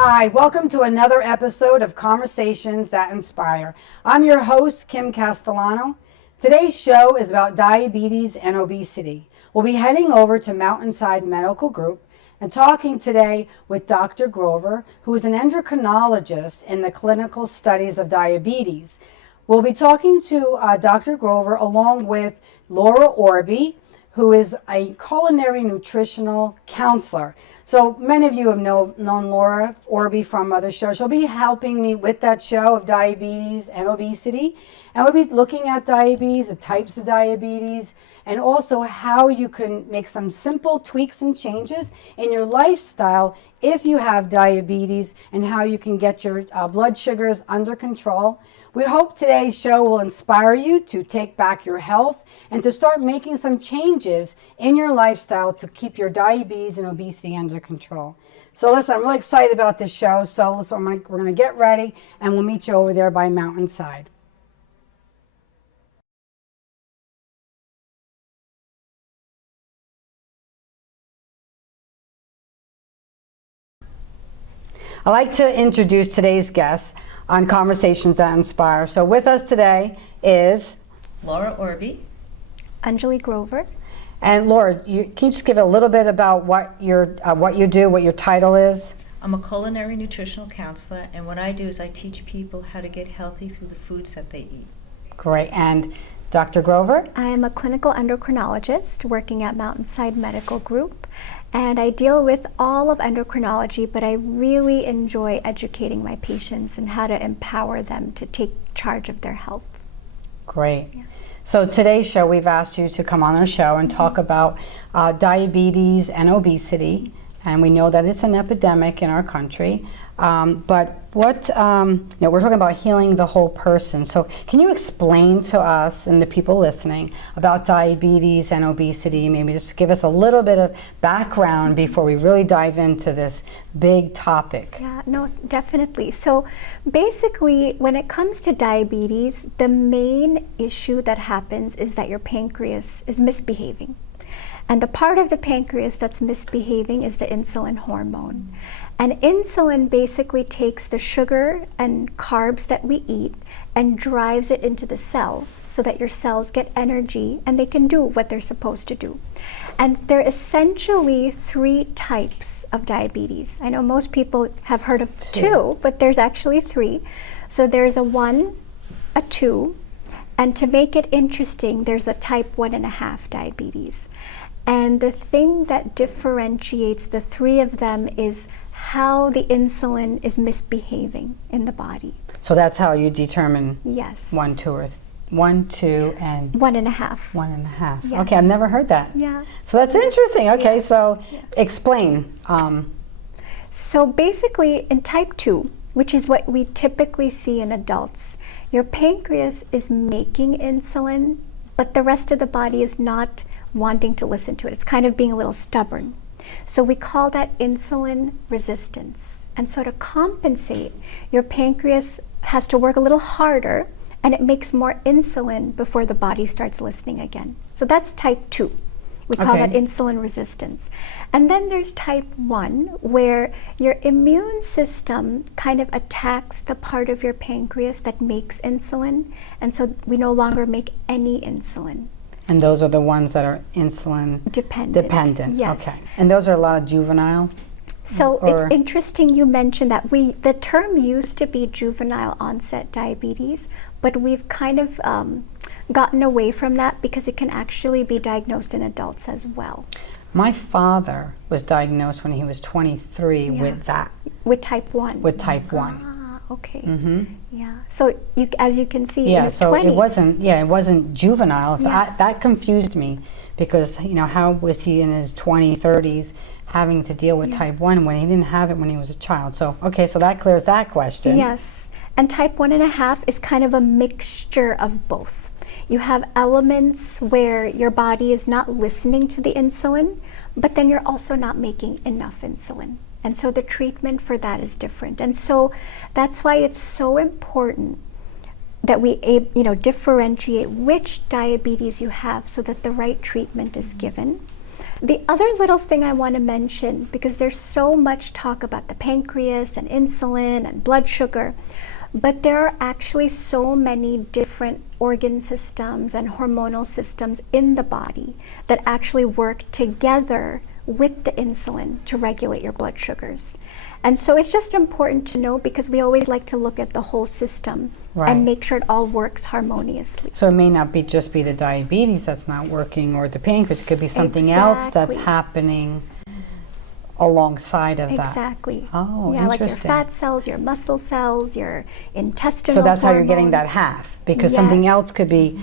Hi, welcome to another episode of Conversations That Inspire. I'm your host, Kim Castellano. Today's show is about diabetes and obesity. We'll be heading over to Mountainside Medical Group and talking today with Dr. Grover, who is an endocrinologist in the clinical studies of diabetes. We'll be talking to Dr. Grover along with Laura Orbe, who is a Culinary Nutritional Counselor. So many of you have known Laura Orbe from other shows. She'll be helping me with that show of diabetes and obesity. And we'll be looking at diabetes, the types of diabetes, and also how you can make some simple tweaks and changes in your lifestyle if you have diabetes, and how you can get your blood sugars under control. We hope today's show will inspire you to take back your health and to start making some changes in your lifestyle to keep your diabetes and obesity under control. So listen, I'm really excited about this show. So listen, we're going to get ready and we'll meet you over there by Mountainside. I'd like to introduce today's guest on Conversations That Inspire. So with us today is Laura Orbe. Anjali Grover. And Laura, can you just give a little bit about what you do, what your title is? I'm a culinary nutritional counselor, and what I do is I teach people how to get healthy through the foods that they eat. Great. And Dr. Grover? I am a clinical endocrinologist working at Mountainside Medical Group, and I deal with all of endocrinology, but I really enjoy educating my patients and how to empower them to take charge of their health. Great. Yeah. So today's show, we've asked you to come on our show and talk about diabetes and obesity, and we know that it's an epidemic in our country. But what, we're talking about healing the whole person. So can you explain to us and the people listening about diabetes and obesity? Maybe just give us a little bit of background before we really dive into this big topic. Yeah, no, definitely. So basically, when it comes to diabetes, the main issue that happens is that your pancreas is misbehaving. And the part of the pancreas that's misbehaving is the insulin hormone. And insulin basically takes the sugar and carbs that we eat and drives it into the cells so that your cells get energy and they can do what they're supposed to do. And there are essentially 3 types of diabetes. I know most people have heard of 2, but there's actually 3. So there's a 1, a 2, and to make it interesting, there's a type 1.5 diabetes. And the thing that differentiates the 3 of them is how the insulin is misbehaving in the body. So that's how you determine yes. 1, 2, or 1, 2, and 1.5. 1.5. Yes. Okay, I've never heard that. Yeah. So that's interesting. Okay, yeah. so yeah. Explain. So basically, in type 2, which is what we typically see in adults, your pancreas is making insulin, but the rest of the body is not wanting to listen to it. It's kind of being a little stubborn. So we call that insulin resistance. And so to compensate, your pancreas has to work a little harder and it makes more insulin before the body starts listening again. So that's type 2. We call that insulin resistance. And then there's type 1, where your immune system kind of attacks the part of your pancreas that makes insulin, and so we no longer make any insulin. And those are the ones that are insulin dependent. Yes. Okay. And those are a lot of juvenile? So it's interesting you mentioned that the term used to be juvenile onset diabetes, but we've kind of gotten away from that because it can actually be diagnosed in adults as well. My father was diagnosed when he was 23 with that. With type 1? With type 1. Okay. Mm-hmm. Yeah. So as you can see, yeah, in his so 20s. it wasn't juvenile. Yeah. That confused me because, how was he in his 20s, 30s having to deal with type 1 when he didn't have it when he was a child? So, okay, so that clears that question. Yes. And type 1.5 is kind of a mixture of both. You have elements where your body is not listening to the insulin, but then you're also not making enough insulin. And so the treatment for that is different. And so that's why it's so important that we differentiate which diabetes you have so that the right treatment is given. The other little thing I want to mention, because there's so much talk about the pancreas and insulin and blood sugar, but there are actually so many different organ systems and hormonal systems in the body that actually work together with the insulin to regulate your blood sugars. And so it's just important to know, because we always like to look at the whole system and make sure it all works harmoniously. So it may not be just be the diabetes that's not working or the pancreas, it could be something else that's happening alongside of that. Exactly. Oh, yeah, interesting. like your fat cells, your muscle cells, your intestinal So that's hormones. how you're getting that half, because something else could be,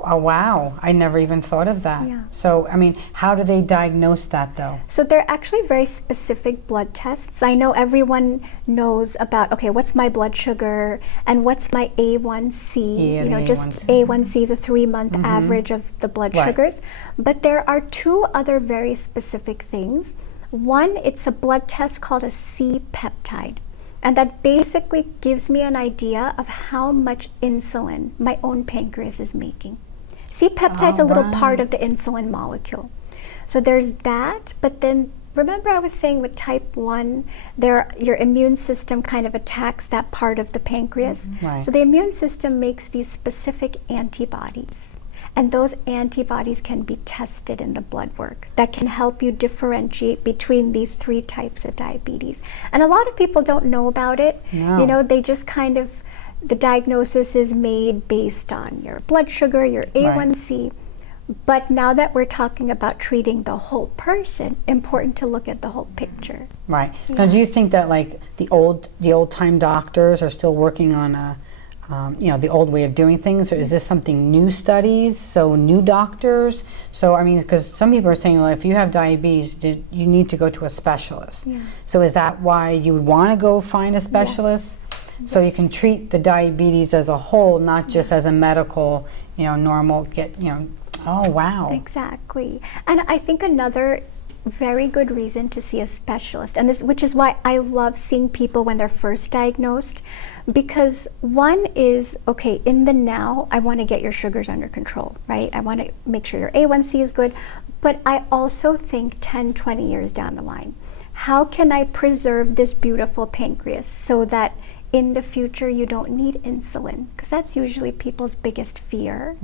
oh wow, I never even thought of that. Yeah. So, I mean, how do they diagnose that though? So they're actually very specific blood tests. I know everyone knows about, okay, what's my blood sugar and what's my A1C? Yeah, you know, the just A1C. A1C is a 3-month average of the blood sugars. But there are 2 other very specific things. One, it's a blood test called a C-peptide. And that basically gives me an idea of how much insulin my own pancreas is making. C-peptide's a little part of the insulin molecule. So there's that, but then remember I was saying with type 1, your immune system kind of attacks that part of the pancreas. Right. So the immune system makes these specific antibodies. And those antibodies can be tested in the blood work that can help you differentiate between these 3 types of diabetes. And a lot of people don't know about it. No. You know, they just kind of, the diagnosis is made based on your blood sugar, your A1C. But now that we're talking about treating the whole person, important to look at the whole picture. Right. Now, do you think that like the old time doctors are still working on a you know, the old way of doing things, or is this something new studies, so new doctors? So I mean, because some people are saying, well, if you have diabetes, you need to go to a specialist. Yeah. So is that why you would want to go find a specialist? Yes. So you can treat the diabetes as a whole, not just as a medical, you know, normal, oh wow. Exactly. And I think another very good reason to see a specialist, and this, which is why I love seeing people when they're first diagnosed, because one is, okay, in the now, I want to get your sugars under control, right? I want to make sure your A1C is good, but I also think 10, 20 years down the line, how can I preserve this beautiful pancreas so that in the future you don't need insulin? Because that's usually people's biggest fear.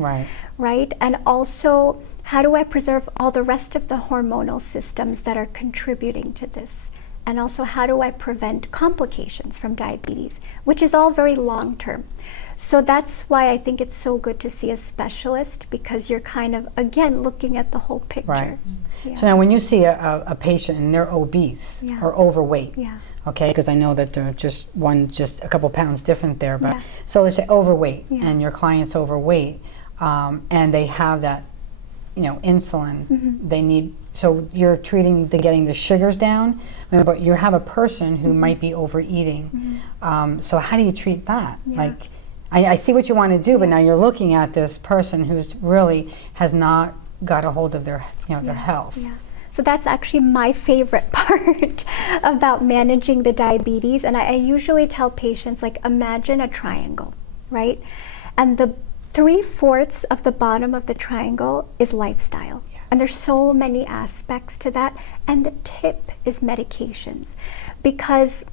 Right? And also, how do I preserve all the rest of the hormonal systems that are contributing to this? And also, how do I prevent complications from diabetes, which is all very long term. So that's why I think it's so good to see a specialist, because you're kind of, again, looking at the whole picture. Right. Yeah. So now when you see a patient and they're obese or overweight, okay, because I know that they're just a couple pounds different there, but so let's say overweight, and your client's overweight, and they have that, you know, insulin, they need, so you're treating getting the sugars down, but you have a person who might be overeating. So how do you treat that? Like, I see what you want to do, but now you're looking at this person who's really has not got a hold of their, you know, their health. So that's actually my favorite part about managing the diabetes. And I usually tell patients, like, imagine a triangle, right? And the 3/4 of the bottom of the triangle is lifestyle. And there's so many aspects to that. And the tip is medications. Because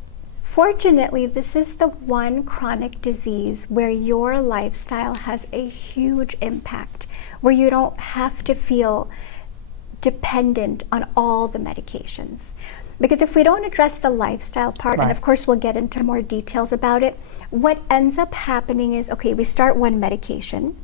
fortunately, this is the one chronic disease where your lifestyle has a huge impact, where you don't have to feel dependent on all the medications. Because if we don't address the lifestyle part, and of course we'll get into more details about it, what ends up happening is, okay, we start one medication,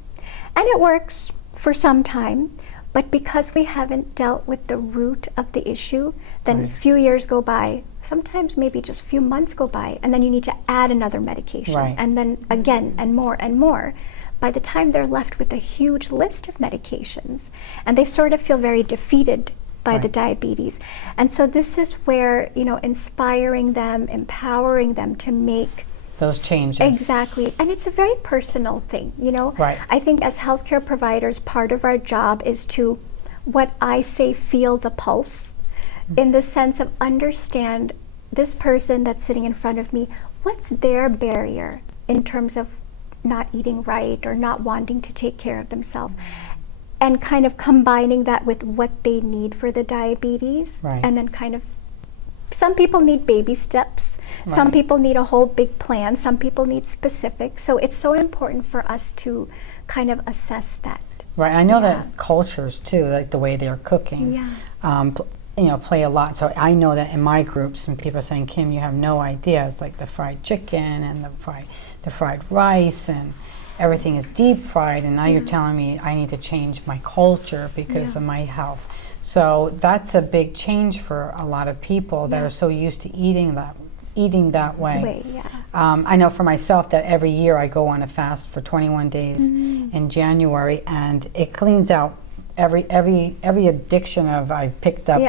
and it works for some time, but because we haven't dealt with the root of the issue, then a few years go by, sometimes maybe just a few months go by, and then you need to add another medication, and then again, and more and more. By the time they're left with a huge list of medications, and they sort of feel very defeated by the diabetes. And so this is where, you know, inspiring them, empowering them to make those changes. Exactly. And it's a very personal thing, you know. I think as healthcare providers, part of our job is to, what I say, feel the pulse, in the sense of understand this person that's sitting in front of me, what's their barrier in terms of not eating right or not wanting to take care of themselves. and kind of combining that with what they need for the diabetes, Right. and then kind of, some people need baby steps, some Right. people need a whole big plan, some people need specific. So it's so important for us to kind of assess that. Right, I know Yeah. that cultures too, like the way they're cooking, Yeah. play a lot. So I know that in my groups, and people are saying, Kim, you have no idea. It's like the fried chicken and the fried rice, and everything is deep fried. And now you're telling me I need to change my culture because of my health. So that's a big change for a lot of people that are so used to eating that way. I know for myself that every year I go on a fast for 21 days in January, and it cleans out every addiction I picked up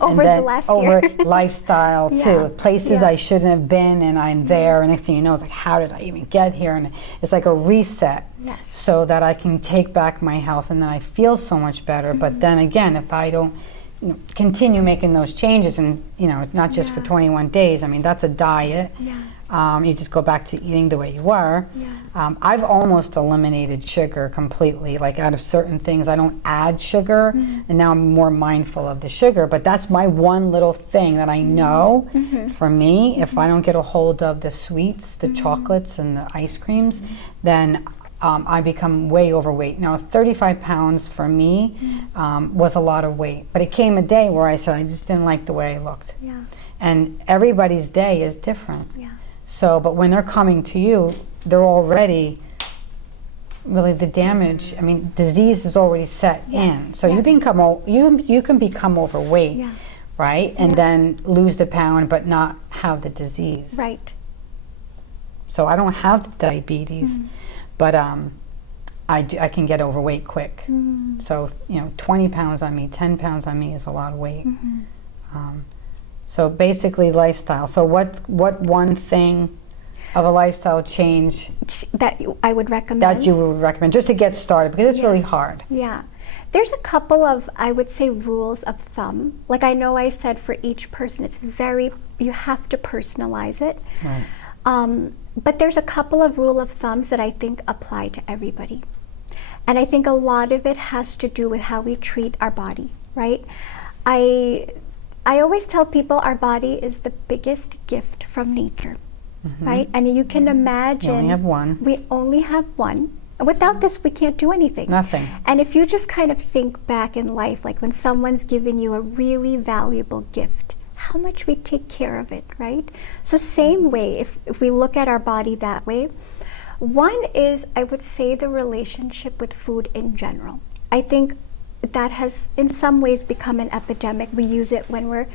over the last year. over lifestyle too, places I shouldn't have been, and I'm there, and next thing you know, it's like, how did I even get here? And it's like a reset, so that I can take back my health, and then I feel so much better. But then again, if I don't continue making those changes, and not just for 21 days, I mean, that's a diet. You just go back to eating the way you were. I've almost eliminated sugar completely. Like, out of certain things, I don't add sugar, and now I'm more mindful of the sugar. But that's my one little thing that I know for me. If I don't get a hold of the sweets, the chocolates, and the ice creams, then I become way overweight. Now, 35 pounds for me was a lot of weight. But it came a day where I said I just didn't like the way I looked. And everybody's day is different. So, but when they're coming to you, they're already really the damage. I mean, disease is already set in. So you can become overweight, right? And then lose the pound, but not have the disease. Right. So I don't have the diabetes, but I can get overweight quick. So 20 pounds on me, 10 pounds on me is a lot of weight. So basically lifestyle. So what one thing of a lifestyle change that I would recommend? That you would recommend, just to get started, because it's really hard. Yeah. There's a couple of, I would say, rules of thumb. Like, I know I said for each person, you have to personalize it. Right. But there's a couple of rule of thumbs that I think apply to everybody. And I think a lot of it has to do with how we treat our body, right? I always tell people our body is the biggest gift from nature, right? And you can imagine. We only have one. We only have one. Without this, we can't do anything. Nothing. And if you just kind of think back in life, like when someone's given you a really valuable gift, how much we take care of it, right? So same way, if we look at our body that way, one is, I would say, the relationship with food in general. I think that has in some ways become an epidemic. We use it when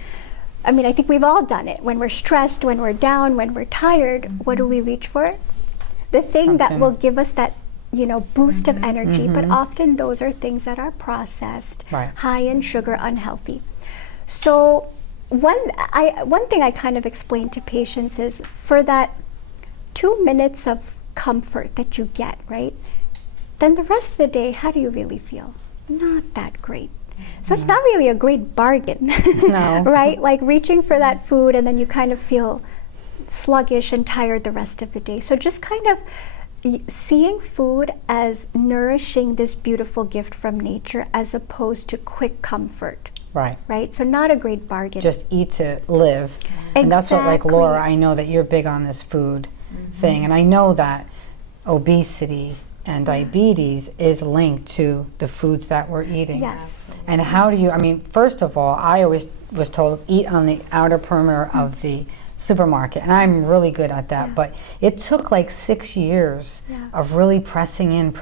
I think we've all done it. When we're stressed, when we're down, when we're tired, what do we reach for? The thing that will give us that, boost of energy, but often those are things that are processed, high in sugar, unhealthy. So one thing I kind of explain to patients is, for that 2 minutes of comfort that you get, right? Then the rest of the day, how do you really feel? Not that great. So it's not really a great bargain, No. right? Like reaching for that food, and then you kind of feel sluggish and tired the rest of the day. So just kind of seeing food as nourishing this beautiful gift from nature, as opposed to quick comfort. Right? So not a great bargain. Just eat to live. And that's what, like, Laura, I know that you're big on this food thing, and I know that obesity and diabetes is linked to the foods that we're eating. Yes. And how do you, first of all, I always was told, eat on the outer perimeter of the supermarket, and I'm really good at that, but it took like 6 years of really pressing in,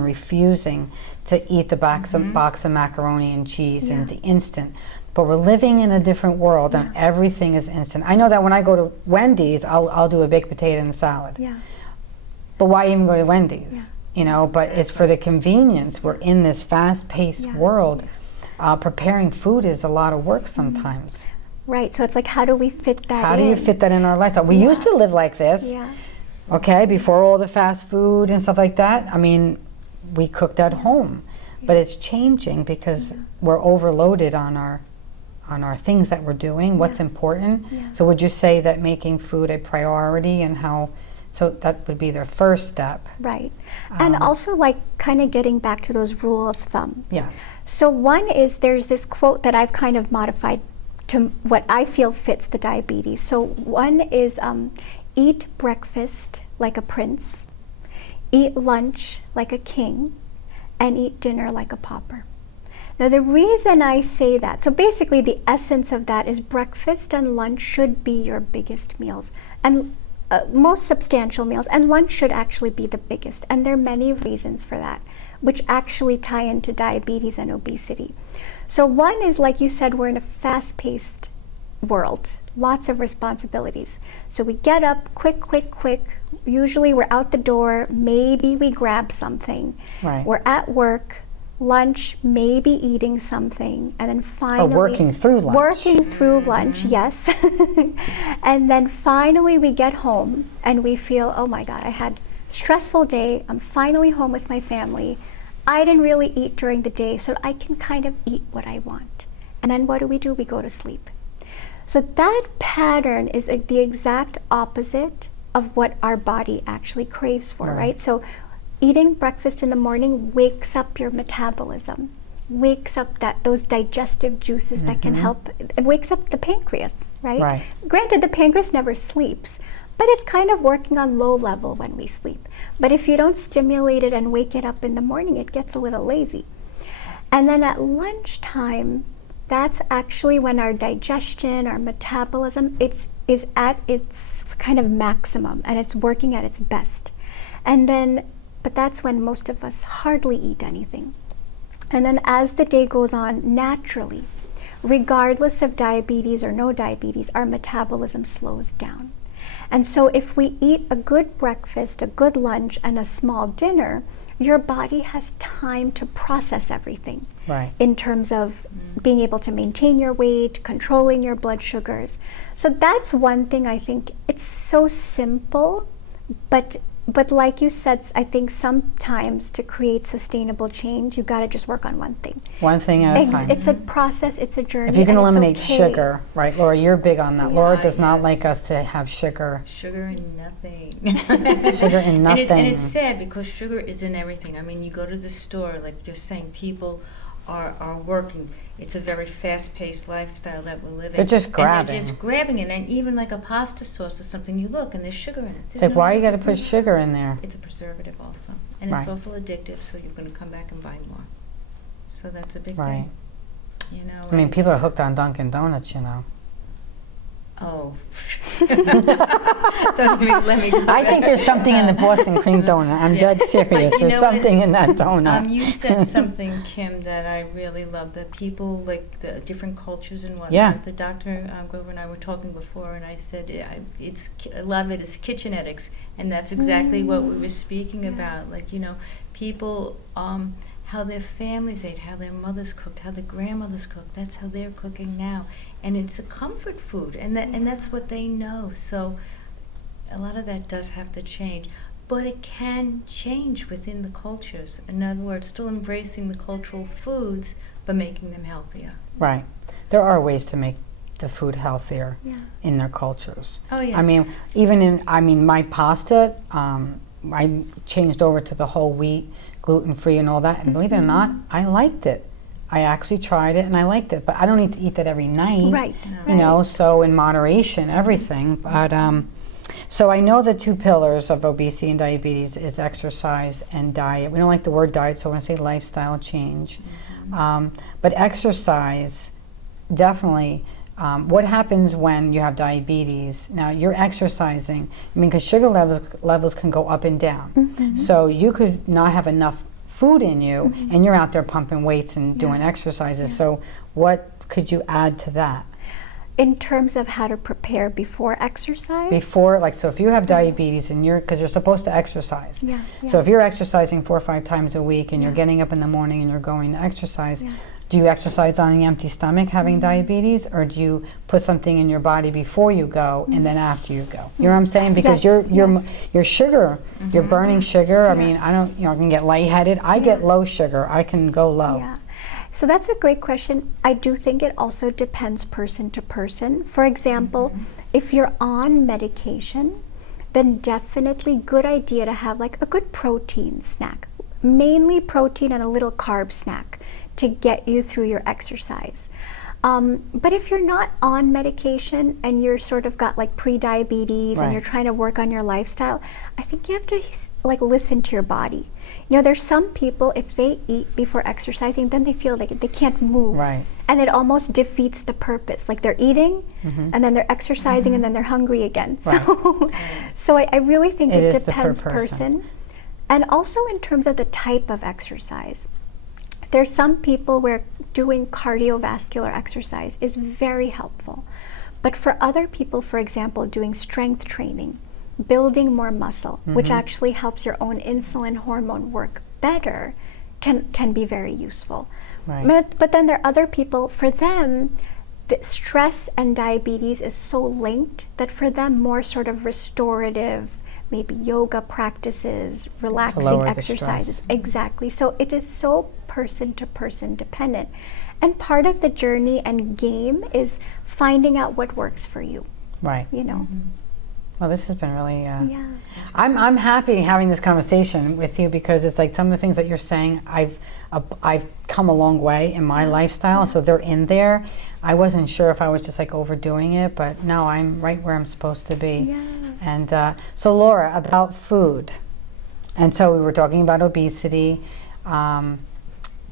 refusing to eat the box of macaroni and cheese and the instant. But we're living in a different world, and everything is instant. I know that when I go to Wendy's, I'll do a baked potato and a salad. But why even go to Wendy's? But it's for the convenience. We're in this fast-paced world. Preparing food is a lot of work sometimes. Right, so it's like, how do we fit that in? How do you fit that in our lifestyle? We used to live like this, okay, before all the fast food and stuff like that. We cooked at home, but it's changing because we're overloaded on our things that we're doing, what's important. So would you say that making food a priority, and how So that would be their first step. Right. And also like kind of getting back to those rule of thumb. Yes. So one is there's this quote that I've kind of modified to what I feel fits the diabetes. So one is eat breakfast like a prince, eat lunch like a king, and eat dinner like a pauper. Now the reason I say that, so basically the essence of that is breakfast and lunch should be your biggest meals and most substantial meals, and lunch should actually be the biggest. And there are many reasons for that, which actually tie into diabetes and obesity. So one is, like you said, we're in a fast-paced world, lots of responsibilities. So we get up quick. Usually we're out the door, maybe we grab something. Right. We're at work, lunch, maybe eating something, and then finally working through lunch. Working through lunch, yes. And then finally we get home and we feel, oh my God, I had a stressful day. I'm finally home with my family. I didn't really eat during the day, so I can kind of eat what I want. And then what do? We go to sleep. So that pattern is the exact opposite of what our body actually craves for, right? So eating breakfast in the morning wakes up your metabolism, wakes up those digestive juices that can help. It wakes up the pancreas, right? Granted, the pancreas never sleeps, but it's kind of working on low level when we sleep. But if you don't stimulate it and wake it up in the morning, it gets a little lazy. And then at lunchtime, that's actually when our digestion, our metabolism, is at its kind of maximum and it's working at its best. And then, but that's when most of us hardly eat anything. And then as the day goes on, naturally, regardless of diabetes or no diabetes, our metabolism slows down. And so if we eat a good breakfast, a good lunch, and a small dinner, your body has time to process everything in terms of being able to maintain your weight, controlling your blood sugars. So that's one thing. I think it's so simple, but like you said, I think sometimes to create sustainable change, you've got to just work on one thing. One thing at a time. It's a process, it's a journey. If you can and eliminate it's okay. sugar, right, Laura, you're big on that. Yeah, Laura does not like us to have sugar. Sugar and nothing. Sugar and nothing. And it's sad because sugar is in everything. I mean, you go to the store, like just saying, people are working. It's a very fast-paced lifestyle that we're living. They're just grabbing. And they're just grabbing it. And even like a pasta sauce or something, you look and there's sugar in it. It's like, why you got to put sugar in there? It's a preservative also. And it's also addictive, so you're going to come back and buy more. So that's a big thing. You know. I mean, people are hooked on Dunkin' Donuts, you know. Oh. Let me I think there's something in the Boston cream donut. I'm dead serious. There's something in that donut. You said something, Kim, that I really love, that people like the different cultures and whatnot. Yeah. The Dr. Grover and I were talking before, and I said it's a lot of it is kitchenetics, and that's exactly what we were speaking about. Like, you know, people, how their families ate, how their mothers cooked, how their grandmothers cooked. That's how they're cooking now. And it's a comfort food, and that's what they know. So a lot of that does have to change, but it can change within the cultures. In other words, still embracing the cultural foods, but making them healthier. Right. There are ways to make the food healthier in their cultures. Oh, yeah. I mean, my pasta, I changed over to the whole wheat, gluten-free and all that, and believe it or not, I liked it. I actually tried it and I liked it, but I don't need to eat that every night. Right. You know, so in moderation, everything. But so I know the two pillars of obesity and diabetes is exercise and diet. We don't like the word diet, so I want to say lifestyle change. But exercise, definitely. What happens when you have diabetes? Now you're exercising. I mean, because sugar levels can go up and down. So you could not have enough food in you, and you're out there pumping weights and doing exercises. So what could you add to that? In terms of how to prepare before exercise? Before, like, so if you have diabetes and because you're supposed to exercise. So if you're exercising 4 or 5 times a week and you're getting up in the morning and you're going to exercise, do you exercise on an empty stomach having diabetes, or do you put something in your body before you go and then after you go? You know what I'm saying? Because your sugar, you're burning sugar. I mean, I can get lightheaded. I get low sugar. I can go low. So that's a great question. I do think it also depends person to person. For example, if you're on medication, then definitely good idea to have like a good protein snack, mainly protein and a little carb snack to get you through your exercise. But if you're not on medication and you're sort of got like pre-diabetes and you're trying to work on your lifestyle, I think you have to like listen to your body. You know, there's some people, if they eat before exercising, then they feel like they can't move. Right. And it almost defeats the purpose. Like they're eating and then they're exercising and then they're hungry again. Right. So I really think it is depends the per person. And also in terms of the type of exercise. There's some people where doing cardiovascular exercise is very helpful. But for other people, for example, doing strength training, building more muscle, which actually helps your own insulin hormone work better, can be very useful. Right. But then there are other people, for them, the stress and diabetes is so linked that for them more sort of restorative, maybe yoga practices, relaxing exercises. Exactly. So it is so person to person dependent. And part of the journey and game is finding out what works for you. Right. You know. Well, this has been really, Yeah. I'm happy having this conversation with you because it's like some of the things that you're saying, I've come a long way in my lifestyle, so they're in there. I wasn't sure if I was just like overdoing it, but no, I'm right where I'm supposed to be. Yeah. And so Laura, about food. And so we were talking about obesity,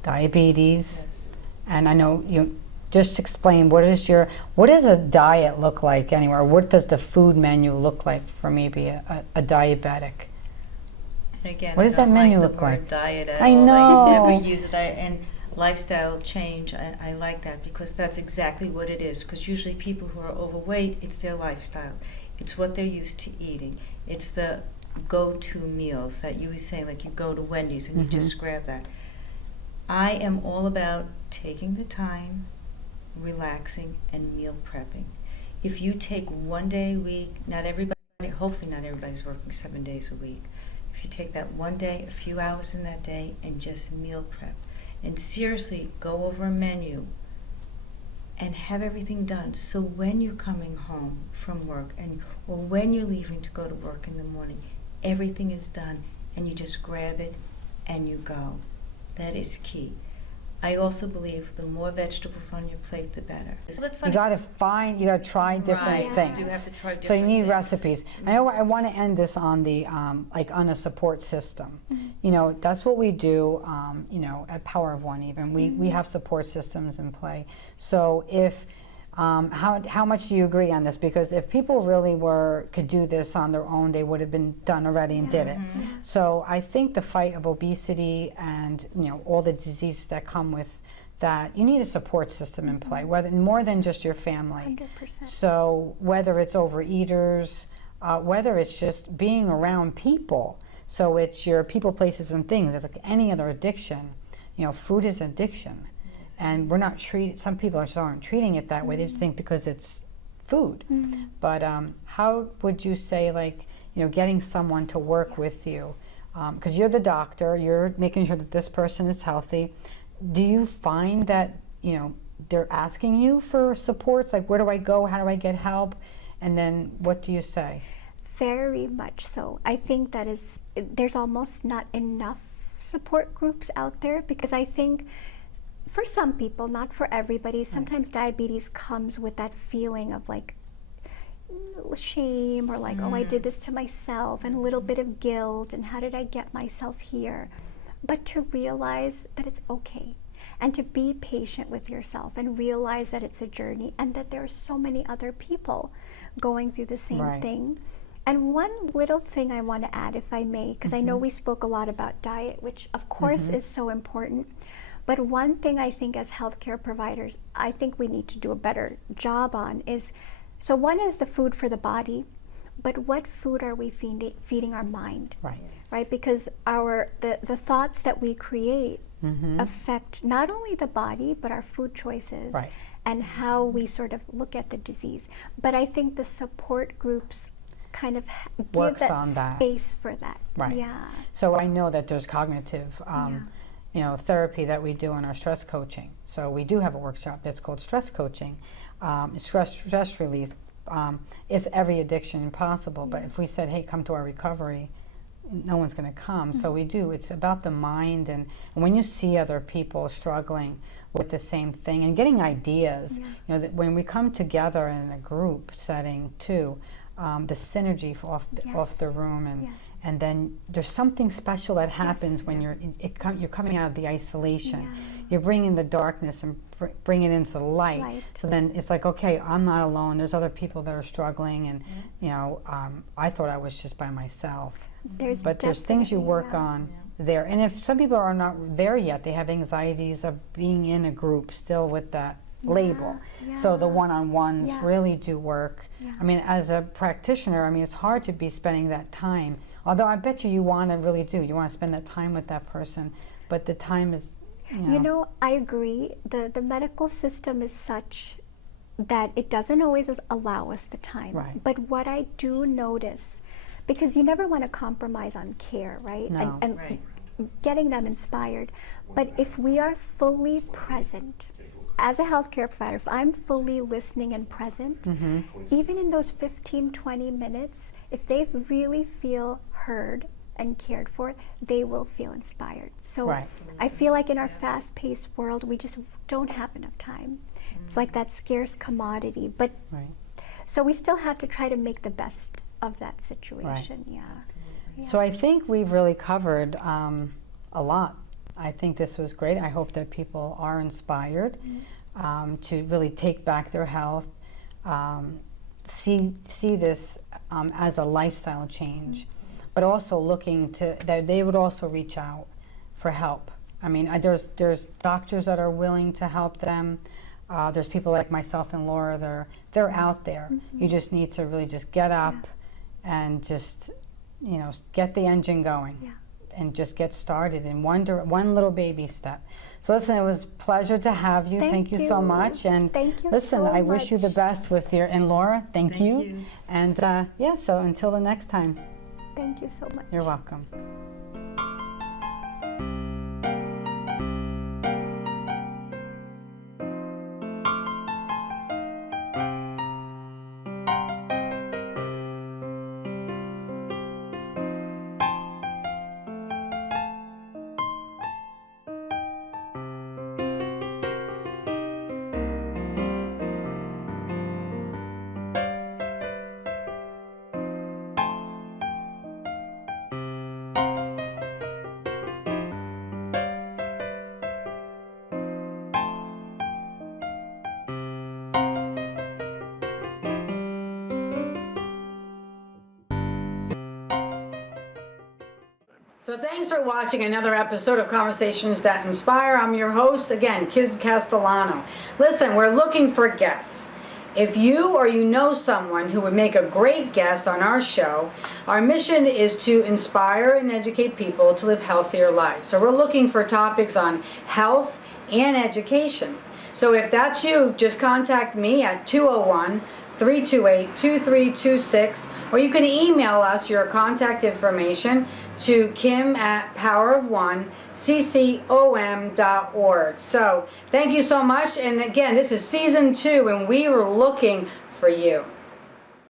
diabetes, and I know you just explain what does a diet look like anywhere? What does the food menu look like for maybe a diabetic? And again, What does that menu look the word like? diet at I all. know. I never use it. And lifestyle change, I like that because that's exactly what it is. Because usually people who are overweight, it's their lifestyle. It's what they're used to eating. It's the go-to meals that you was saying, like you go to Wendy's and you just grab that. I am all about taking the time, relaxing, and meal prepping. If you take one day a week, hopefully not everybody's working 7 days a week. If you take that one day, a few hours in that day, and just meal prep, and seriously go over a menu and have everything done. So when you're coming home from work or when you're leaving to go to work in the morning, everything is done and you just grab it and you go. That is key. I also believe the more vegetables on your plate, the better. You gotta try different things. You have to try different So you need things. recipes. I want to end this on the like on a support system. You know, that's what we do. You know, at Power of One, even we have support systems in play. So if how much do you agree on this? Because if people really could do this on their own, they would have been done already and did it. So I think the fight of obesity and all the diseases that come with that, you need a support system in play, whether more than just your family. 100%. So whether it's overeaters, whether it's just being around people. So it's your people, places, and things. It's like any other addiction. Food is addiction. And we're not some people just aren't treating it that way. They just think because it's food. But how would you say, like, getting someone to work with you? Because you're the doctor, you're making sure that this person is healthy. Do you find that, they're asking you for supports? Like, where do I go? How do I get help? And then what do you say? Very much so. I think there's almost not enough support groups out there because I think for some people, not for everybody, sometimes diabetes comes with that feeling of like shame or like, oh, I did this to myself, and a little bit of guilt, and how did I get myself here? But to realize that it's okay, and to be patient with yourself and realize that it's a journey and that there are so many other people going through the same thing. And one little thing I want to add, if I may, because I know we spoke a lot about diet, which of course is so important. But one thing I think as healthcare providers, I think we need to do a better job on is, so one is the food for the body, but what food are we feeding our mind? Right? Because the thoughts that we create affect not only the body, but our food choices and how we sort of look at the disease. But I think the support groups kind of give that space for that. Yeah. So I know that there's cognitive therapy that we do in our stress coaching. So we do have a workshop that's called stress coaching, stress relief It's every addiction possible, but if we said, hey, come to our recovery, no one's going to come. So we do. It's about the mind, and when you see other people struggling with the same thing and getting ideas, you know, that when we come together in a group setting too, the synergy off the room, and then there's something special that happens when you're coming out of the isolation. You're bringing the darkness and bring it into the light. So then it's like, okay, I'm not alone. There's other people that are struggling, and you know, I thought I was just by myself. But there's things you work on there. And if some people are not there yet, they have anxieties of being in a group still with that label. So the one-on-ones really do work. I mean, as a practitioner, I mean, it's hard to be spending that time. Although I bet you want to really do. You want to spend that time with that person, but the time is, you know, I agree. The medical system is such that it doesn't always allow us the time. But what I do notice, because you never want to compromise on care, right? And getting them inspired. But if we are fully present, as a healthcare provider, if I'm fully listening and present, even in those 15, 20 minutes, if they really feel heard and cared for, they will feel inspired. So I feel like in our fast-paced world, we just don't have enough time. It's like that scarce commodity. But so we still have to try to make the best of that situation. So I think we've really covered a lot. I think this was great. I hope that people are inspired to really take back their health, see this as a lifestyle change, but also looking to that they would also reach out for help. I mean, there's doctors that are willing to help them. There's people like myself and Laura. They're out there. You just need to really just get up and just, you know, get the engine going. And just get started in one little baby step. So listen, it was a pleasure to have you. Thank you so much. And listen, I wish you the best with your, and Laura, thank you. And so until the next time. Thank you so much. You're welcome. So thanks for watching another episode of Conversations That Inspire. I'm your host, again, Kim Castellano. Listen, we're looking for guests. If you or you know someone who would make a great guest on our show, our mission is to inspire and educate people to live healthier lives. So we're looking for topics on health and education. So if that's you, just contact me at 201-328-2326, or you can email us your contact information to kim@powerof1ccom.org. So thank you so much. And again, this is season 2, and we were looking for you.